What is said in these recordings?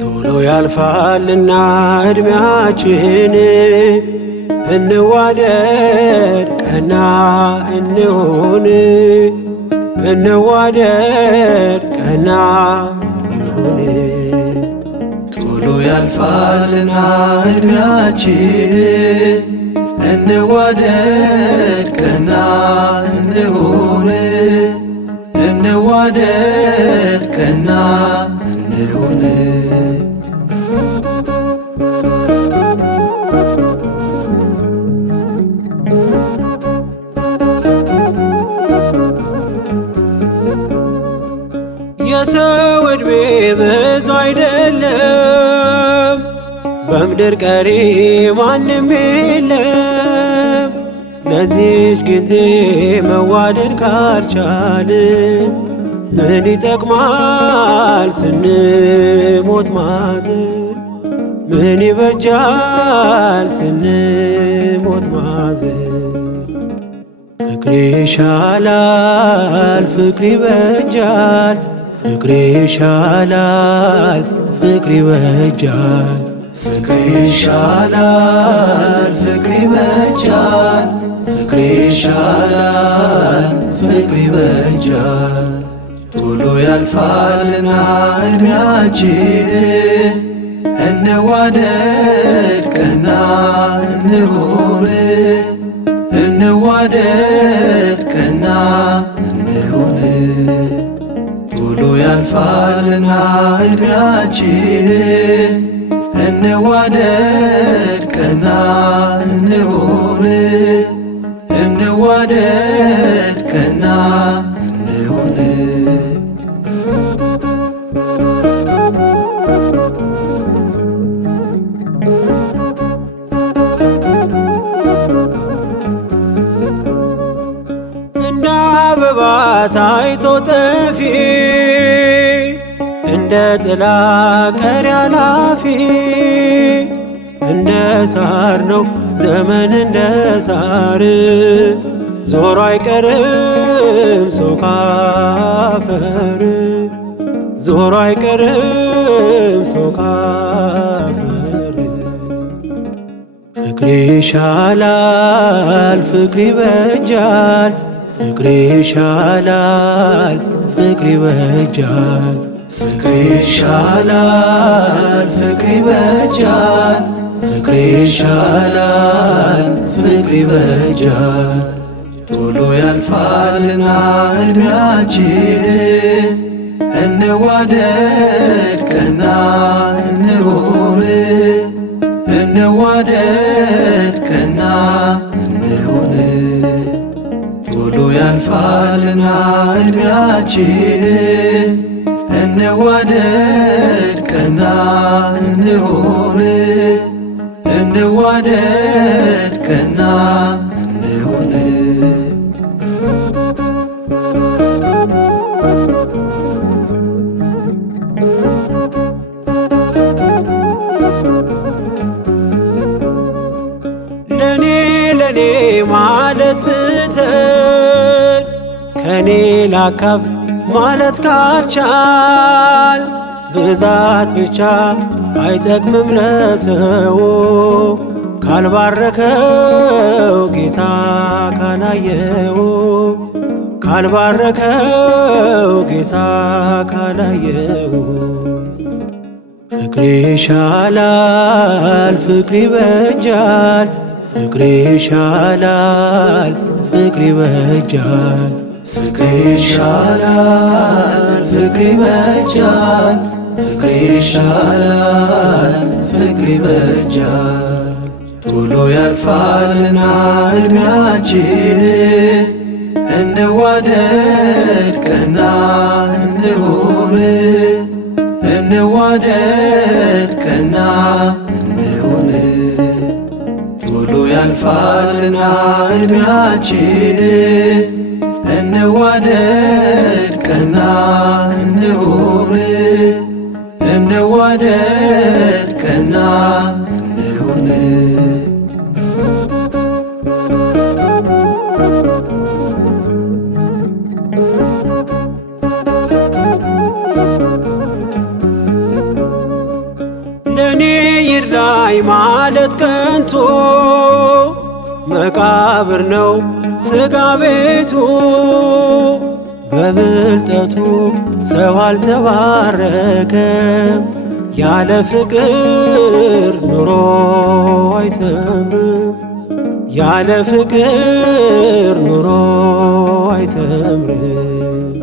ቶሎ ያልፋልና ዕድሜያችን እንዋደድ ቀና እንሁን እንዋደድ ቀና እንሁን። ቶሎ ያልፋልና ዕድሜያችን እንዋደድ ቀና እንሁን እንዋደድ ቀና እንሁን። የሰው ዕድሜ ብዙ አይደለም፣ በምድር ቀሪ ማንም የለም። ለዚች ጊዜ መዋደድ ካልቻልን ምን ይጠቅማል ስንሞት ማዘን? ምን ይበጃል ስንሞት ማዘን? ፍቅር ይሻላል ፍቅር ይበጃል፣ ፍቅር ይሻላል ፍቅር ይበጃል። ፍቅር ይሻላል ፍቅር ይበጃል፣ ፍቅር ይሻላል ፍቅር ይበጃል። ቶሎ ያልፋልና ዕድሜያችን እንዋደድ ቀና እንሁን እንዋደድ ቀና እንሁን። ቶሎ ያልፋልና ዕድሜያችን እንዋደድ ቀና እንሁን እንዋደድ ቀና እንሁን። እንደ አበባ ታይቶ ጠፊ እንደ ጥላ ቀሪ አላፊ እንደ ሳር ነው ዘመን እንደ ሳር ዞሮ አይቀርም ሰው ካፈር ዞሮ አይቀርም ሰው ካፈር። ፍቅር ይሻላል ፍቅር ይበጃል፣ ፍቅር ይሻላል ፍቅር ይበጃል። ፍቅር ይሻላል ፍቅር ይበጃል፣ ፍቅር ይሻላል ፍቅር ይበጃል። ቶሎ ያልፋልና ዕድሜያችን እንዋደድ ቀና እንሁን እንዋደድ ቀና እንሁን። ቶሎ ያልፋልና ዕድሜያችን እንዋደድ ቀና እንሁን እንዋደድ ቀና እንሁን። ለኔ ለኔ ማለት ትተን ከኔ ላካብ ማለት ካልቻል ብዛት ብቻ አይጠቅምም ለሰው ካልባረከው ጌታ ካላየው ካልባረከው ጌታ ካላየው። ፍቅር ይሻላል ፍቅር ይበጃል፣ ፍቅር ይሻላል ፍቅር ይበጃል። ፍቅር ይሻላል ፍቅር ይበጃል፣ ፍቅር ይሻላል ፍቅር ይበጃል። ቶሎ ያልፋልና ዕድሜያችን እንዋደድ ቀና እንሁን እንዋደድ ቀና እንሁን። ያልፋልና ዕድሜያችን እንዋደድ ቀና እንሁን እንዋደድ ቀና እንሁን። ለኔ ይርዳይ ማለት ከንቱ መቃብር ነው ሥጋ ቤቱ። በብልጠቱ ሰው አልተባረከም፣ ያለ ፍቅር ኑሮ አይሰምርም፣ ያለ ፍቅር ኑሮ አይሰምርም።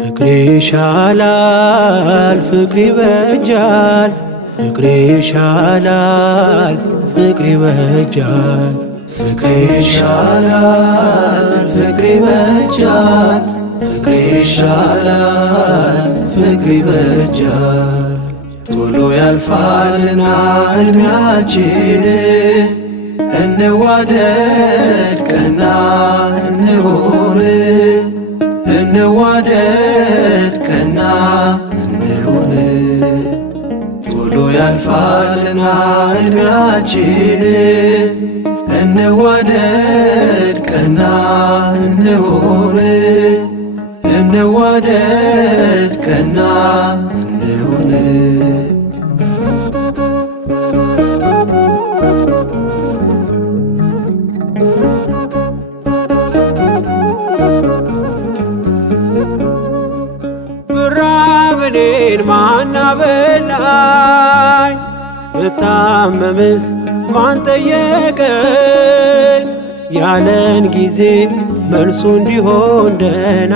ፍቅር ይሻላል ፍቅር ይበጃል፣ ፍቅር ይሻላል ፍቅር ይበጃል። ፍቅር ይሻላል ፍቅር ይበጃል፣ ፍቅር ይሻላል ፍቅር ይበጃል። ቶሎ ያልፋልና ዕድሜያችን እንዋደድ ቀና እንሁን እንዋደድ ቀና እንሁን። ቶሎ ያልፋልና ዕድሜያችን እንዋደድ ቀና እንሁን እንዋደድ ቀና እንሁን። ብራብ እኔን ማን አበላኝ? ብታመምስ ማን ጠየቀኝ? ያለን ጊዜ መልሱ እንዲሆን ደህና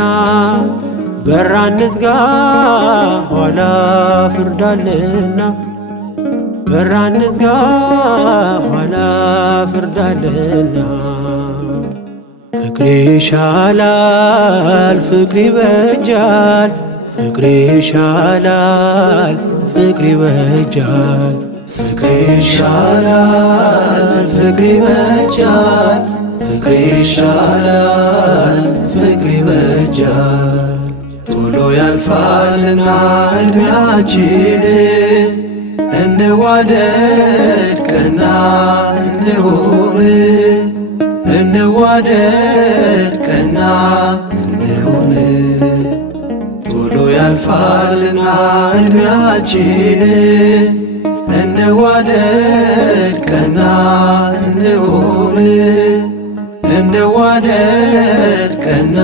በራ እንዝጋ ኋላ ፍርዳለና፣ በራ እንዝጋ ኋላ ፍርዳለና። ፍቅር ይሻላል ፍቅር ይበጃል፣ ፍቅር ይሻላል ፍቅር ይበጃል። ፍቅር ይሻላል ፍቅር ይበጃል፣ ፍቅር ይሻላል ፍቅር ይበጃል። ቶሎ ያልፋልና ዕድሜያችን እንዋደድ ቀና እንሁን እንዋደድ ቀና እንሁን። ቶሎ ያልፋልና ዕድሜያችን እንዋደድ ቀና እንሁን እንዋደድ ቀና